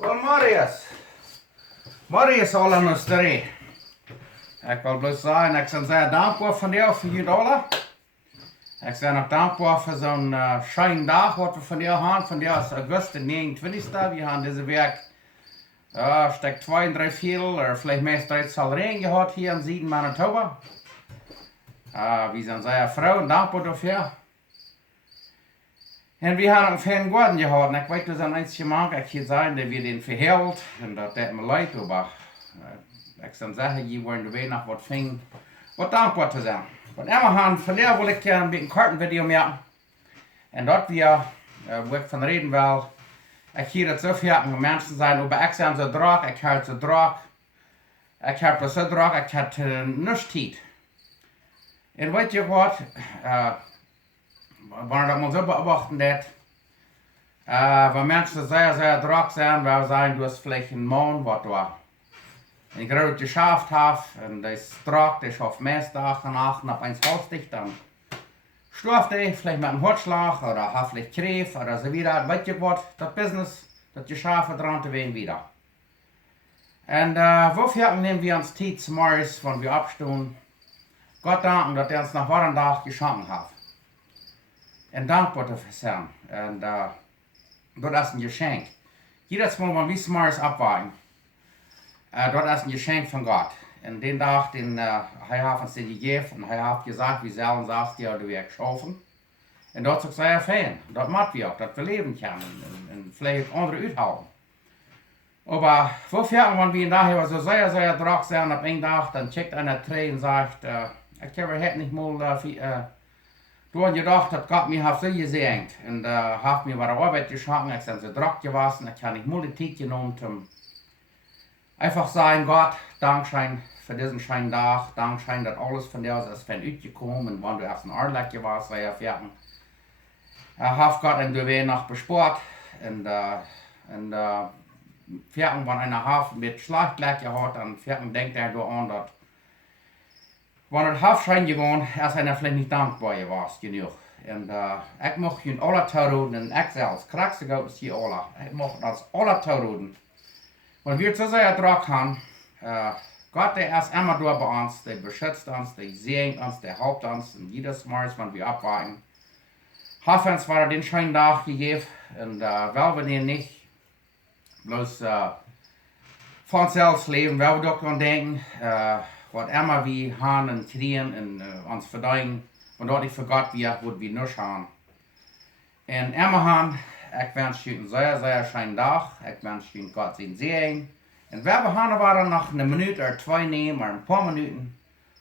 Wel, Marius al aan ons drie. Ik wil bloos zeggen, ik ben zeer dankbaar van jou voor jullie allen. Ik ben ook dankbaar voor zo'n schönen dag, wat we van jou hebben. Van jou is augustus 29. We hebben deze week stek 2, 3 viel, of vielleicht meest het zal regen gehad hier in Zuiden Manitoba. We zijn zeer froh en dankbaar dafür. En we hebben een fijne Gordon gehad. En ik weet, dat is een einzige man, ik hier zijn, dat we den verheld. En dat deed me leid, maar ik zou zeggen, je wordt de weg nog wat fijn, wat dankbaar te zijn. Wat Emma vandaag wil ik een beetje een kartenvideo maken. En dat weer, waar ik van reden wil. Ik hier het zo veel mensen zijn, maar ik ben zo druk, ik heb zo druk. Ik heb het zo druk, ik heb nuscht tijd. En weet je wat? Wanneer dat man zo beobachten dat, waar mensen zeer druk zijn, waar zijn dus vielleicht een maand wat door. En ik het geschafft habe, und der ist strak, der schafft meestal nach auf eins Hausdicht, dann stirbt er vielleicht mit einem Herzschlag oder hat vielleicht Krebs oder so wieder. Weißt du was, das Business, das Geschaffe dran zu werden wieder. Und wofür nehmen wir uns Zeit zum Morgens, wenn wir abstehen, Gott danken, dass er uns nach wahren Tag geschaffen hat. Und dankbar dafür sein. Und das ist ein Geschenk. Jedes Mal, wenn wir zum Morgens abwarten, das ist ein Geschenk von Gott. Und den Tag, den hat uns den gegeben und er hat gesagt, wir sollen das ja du wirst schaffen. Und das ist sehr fein. Das macht wir auch, dass wir leben können und vielleicht andere uithouden. Aber wofür, wenn wir nachher so sehr drauf sind, auf einen Tag, dann checkt einer Tränen und sagt, ich habe nicht mal daran gedacht, dass Gott mich so gesegnet und hat mir bei der Arbeit geschaffen, ich bin so drauf gewesen, ich habe nicht mal die Zeit genommen, um einfach sagen, Gott, Dankeschön für diesen schönen Tag, Dankeschön, dass alles von dir ist von euch gekommen und wenn du erst ein Arleck warst, sei ja fertig. Hat Gott in der Weg noch bespart und fertig, wenn einer Haft mit Schlachtleck hat, dann fertig denkt er an, dass wenn er Haftschein gewonnen, ist einer vielleicht nicht dankbar gewesen genug. Und ich möchte ihn alle toeroeden und ich selbst, krankste Gott ist hier alle, ich möchte das alle toeroeden. Wenn wir zu sehr Druck haben, Gott, der ist immer da bei uns, der beschützt uns, der segnet uns, der hilft uns und jedes Mal, wenn wir abwarten, hat uns zwar den schönen Tag gegeben und weil wir den nicht bloß von uns selbst leben, weil wir doch daran denken, was immer wir haben und kriegen und uns verdienen und dort nicht für Gott wird wir nicht haben. Und immer haben, ich wünsche Ihnen einen sehr schönen Tag. Ich wünsche Ihnen Gott seinen Segen. Und wir haben noch eine Minute oder zwei nehmen, oder ein paar Minuten.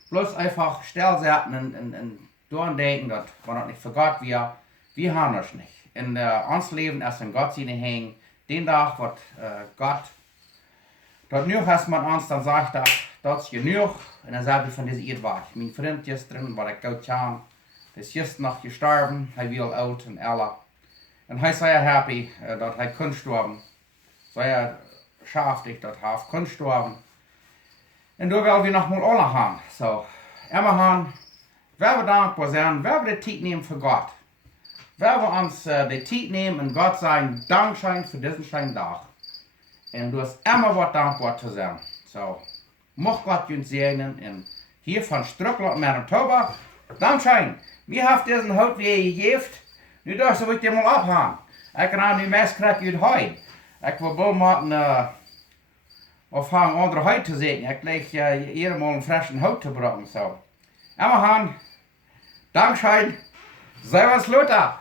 Bloß einfach stillsetzen und daran denken, dass wenn das nicht für Gott wird, wir haben das nicht. Und uns Leben ist in Gott seine Hängen. Den Tag, was Gott dort genug ist mit uns, dann sagt er, das ist genug. Und dann sagt er von dieser Erdwahl. Mein Freund ist drin, was ich gut kann. Der ist just noch gestorben, er will alt und älter. Und er ist sehr happy, dass er kann sterben. Sehr schaftig, dass er kann sterben. Und da wollen wir noch mal alle haben. So, immer haben, wer wir dankbar sein, wer wir die Zeit nehmen für Gott. Wer wir uns die Zeit nehmen und Gott sagen, Dankeschön für diesen schönen Tag. Und du hast immer was dankbar zu sein. So, mag Gott uns segnen. Und hier von Struckler und Manitoba, Dankeschön. Wir haben diesen Haut wie ihr gegeben. Nu dacht ik die mal abhaken. Ik kan nu meest krijg uit huid. Ik wil wel maken of een andere huid te zetten. Ik leg hier mal een frischen hout te brengen. So. En we gaan, dankzij, zij was Luther.